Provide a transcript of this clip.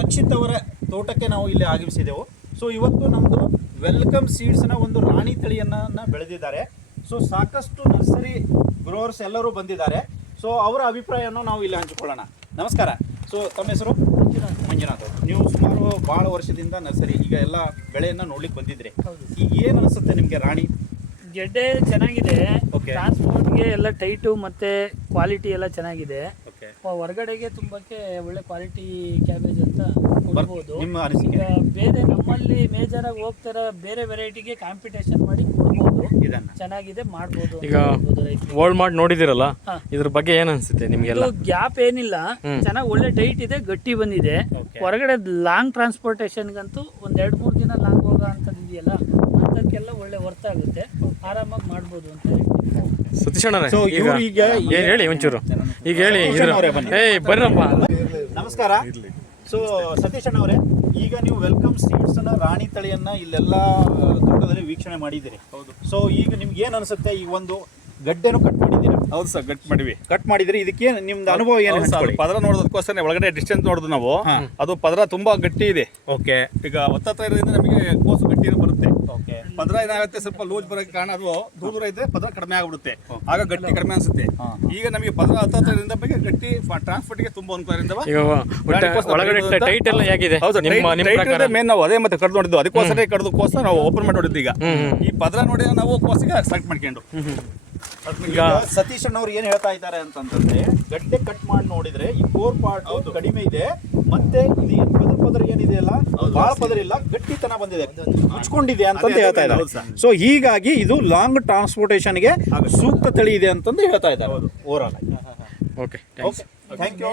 ರಕ್ಷಿತ್ ಅವರ ತೋಟಕ್ಕೆ ನಾವು ಇಲ್ಲಿ ಆಗಮಿಸಿದೆವು. ಸೊ ಇವತ್ತು ನಮ್ಮದು ವೆಲ್ಕಮ್ ಸೀಡ್ಸ್ನ ಒಂದು ರಾಣಿ ತಳಿಯನ್ನು ಬೆಳೆದಿದ್ದಾರೆ. ಸೊ ಸಾಕಷ್ಟು ನರ್ಸರಿ ಗ್ರೋವರ್ಸ್ ಎಲ್ಲರೂ ಬಂದಿದ್ದಾರೆ. ಸೊ ಅವರ ಅಭಿಪ್ರಾಯವನ್ನು ನಾವು ಇಲ್ಲಿ ಹಂಚಿಕೊಳ್ಳೋಣ. ನಮಸ್ಕಾರ. ಸೊ ತಮ್ಮ ಹೆಸರು? ಮಂಜುನಾಥ್. ನೀವು ಸುಮಾರು ಭಾಳ ವರ್ಷದಿಂದ ನರ್ಸರಿ ಈಗ ಎಲ್ಲ ಬೆಳೆಯನ್ನು ನೋಡ್ಲಿಕ್ಕೆ ಬಂದಿದ್ರಿ. ಈಗ ಏನು ಅನಿಸುತ್ತೆ ನಿಮಗೆ ರಾಣಿ? ಗೆಡ್ಡೆ ಚೆನ್ನಾಗಿದೆ, ಟ್ರಾನ್ಸ್ಪೋರ್ಟ್ಗೆ ಎಲ್ಲ ಟೈಟು ಮತ್ತೆ ಕ್ವಾಲಿಟಿ ಎಲ್ಲ ಚೆನ್ನಾಗಿದೆ. ಹೊರಗಡೆಗೆ ತುಂಬಕ್ಕೆ ಒಳ್ಳೆ ಕ್ವಾಲಿಟಿ ಕ್ಯಾಬೇಜ್ ಅಂತ ಕೊಡ್ಬೋದು. ಈಗ ಬೇರೆ ನಮ್ಮಲ್ಲಿ ಮೇಜರ್ ಆಗಿ ಹೋಗ್ತಾರ ಬೇರೆ ವೆರೈಟಿಗೆ ಕಾಂಪಿಟೇಷನ್ ಮಾಡಿ ಕೊಡ್ಬೋದು. ಚೆನ್ನಾಗಿದೆ, ಮಾಡ್ಬೋದು. ಈಗ ವರ್ಲ್ಡ್ ಮಾರ್ಟ್ ನೋಡಿದಿರಲ್ಲ, ಇದ್ರ ಬಗ್ಗೆ ಏನ್ ಅನ್ಸುತ್ತೆ ನಿಮ್ಗೆಲ್ಲ? ಗ್ಯಾಪ್ ಏನಿಲ್ಲ, ಚೆನ್ನಾಗಿ ಒಳ್ಳೆ ಟೈಟ್ ಇದೆ, ಗಟ್ಟಿ ಬಂದಿದೆ. ಹೊರಗಡೆ ಲಾಂಗ್ ಟ್ರಾನ್ಸ್ಪೋರ್ಟೇಷನ್ಗಂತೂ ಒಂದ್ 2-3 ದಿನ ಲಾಂಗ್ ಹೋಗೋ ಅಂತದ್ದು ಇದೆಯಲ್ಲ, ಅಂತಕ್ಕೆಲ್ಲ ಒಳ್ಳೆ ವರ್ತ್ ಆಗುತ್ತೆ, ಆರಾಮಾಗಿ ಮಾಡ್ಬೋದು ಅಂತ ಹೇಳಿ. ಸತೀಶ್ ಅಣ್ಣ ಈಗ ಏನ್ ಹೇಳಿ ಒಂಚೂರು, ಈಗ ಹೇಳಿ. ಬರ್ರಪ್ಪ. ನಮಸ್ಕಾರ. ಸೊ ಸತೀಶ್ ಅಣ್ಣ ಅವರೇ, ಈಗ ನೀವು ವೆಲ್ಕಮ್ ಸೀಡ್ಸ್ ರಾಣಿ ತಳಿಯನ್ನ ಇಲ್ಲೆಲ್ಲ ತೋಟದಲ್ಲಿ ವೀಕ್ಷಣೆ ಮಾಡಿದ್ದೀರಿ. ಹೌದು. ಸೊ ಈಗ ನಿಮ್ಗೆ ಏನ್ ಅನ್ಸುತ್ತೆ? ಈ ಒಂದು ಗಡ್ಡೆನೂ ಕಟ್ ಮಾಡಿದ್ದೀರಾ? ಹೌದು ಸರ್, ಕಟ್ ಮಾಡಿದ್ರಿ. ಇದಕ್ಕೆ ನಿಮ್ದು ಅನುಭವ ಏನು? ಪದರ ನೋಡೋದಕ್ಕೋಸ್ಕರ ಒಳಗಡೆ ಡಿಸ್ಟೆನ್ಸ್ ನೋಡಿದ್ರು ನಾವು. ಅದು ಪದರ ತುಂಬಾ ಗಟ್ಟಿ ಇದೆ. ಓಕೆ. ಈಗ ಒತ್ತತ್ರ ಇರೋದ್ರಿಂದ ನಮಗೆ ಕೋಸು ಗಟ್ಟಿ ಬರುತ್ತೆ. ಓಕೆ. ಪದರ ಏನಾಗುತ್ತೆ, ಸ್ವಲ್ಪ ಲೂಸ್ ಬರೋಕ್ಕೆ ಕಾರಣ ಅದು ದೂರ ಇದ್ರೆ ಪದರ ಕಡಿಮೆ ಆಗ್ಬಿಡುತ್ತೆ, ಆಗ ಗಟ್ಟಿ ಕಡಿಮೆ ಅನ್ಸುತ್ತೆ. ಈಗ ನಮಗೆ ಪದರ ಹತ್ತರಿಂದ ಬಗ್ಗೆ ಗಟ್ಟಿ ಟ್ರಾನ್ಸ್ಪೋರ್ಟ್ಗೆ ತುಂಬಾ ಅನುಕೂಲದಿಂದ ಒಳಗಡೆ ಟೈಟ್ ಎಲ್ಲ ಹೇಗಿದೆ? ಮೇನ್ ನಾವು ಅದೇ ಮತ್ತೆ ಕಡ್ದು ನೋಡಿದ್ದು, ಅದಕ್ಕೋಸ್ಕರ ಕಡ್ದು ಕೋಸ ನಾವು ಓಪನ್ ಮಾಡಿ ನೋಡಿದ್ದು. ಈಗ ಈ ಪದರ ನೋಡಿ ನಾವು ಕೋಸಿಗೆ ಸೆಲೆಕ್ಟ್ ಮಾಡ್ಕೊಂಡು. ಈಗ ಸತೀಶ್ ಅಣ್ಣವ್ರು ಏನ್ ಹೇಳ್ತಾ ಇದ್ದಾರೆ ಅಂತಂದ್ರೆ, ಗಡ್ಡೆ ಕಟ್ ಮಾಡಿ ನೋಡಿದ್ರೆ ಈ ಕೋರ್ ಪಾರ್ಟ್ ಕಡಿಮೆ ಇದೆ, ಮತ್ತೆ ಇದು ಪದರ ಏನಿದೆ ಅಲ್ಲ, ಬಹಳ ಪದರ ಇಲ್ಲ, ಗಟ್ಟಿತನ ಬಂದಿದೆ, ಮುಚ್ಕೊಂಡಿದೆ ಅಂತ ಹೇಳ್ತಾ ಇದ್ದಾರೆ. ಸೊ ಹೀಗಾಗಿ ಇದು ಲಾಂಗ್ ಟ್ರಾನ್ಸ್ಪೋರ್ಟೇಷನ್ಗೆ ಸೂಕ್ತ ತಳಿ ಇದೆ ಅಂತಂದು ಹೇಳ್ತಾ ಇದ್ದಾರೆ overall. Okay, thank you.